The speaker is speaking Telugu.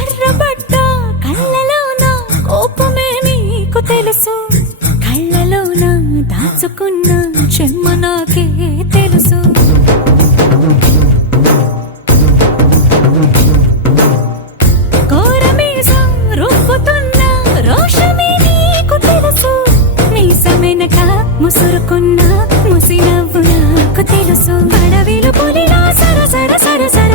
ఎర్రబడ్డ కళ్ళలోన కోపమే నీకు తెలుసు, కళ్ళలోన దాచుకున్న చెమ్మ నాకే తెలుసు. కోరమీసం రుబ్బుతున్న రోషమే నీకు తెలుసు, మీసమెనక ముసురుకున్న ముసి నవ్వు నాకు తెలుసు. అడవిలో పులిలా సర సర సర సర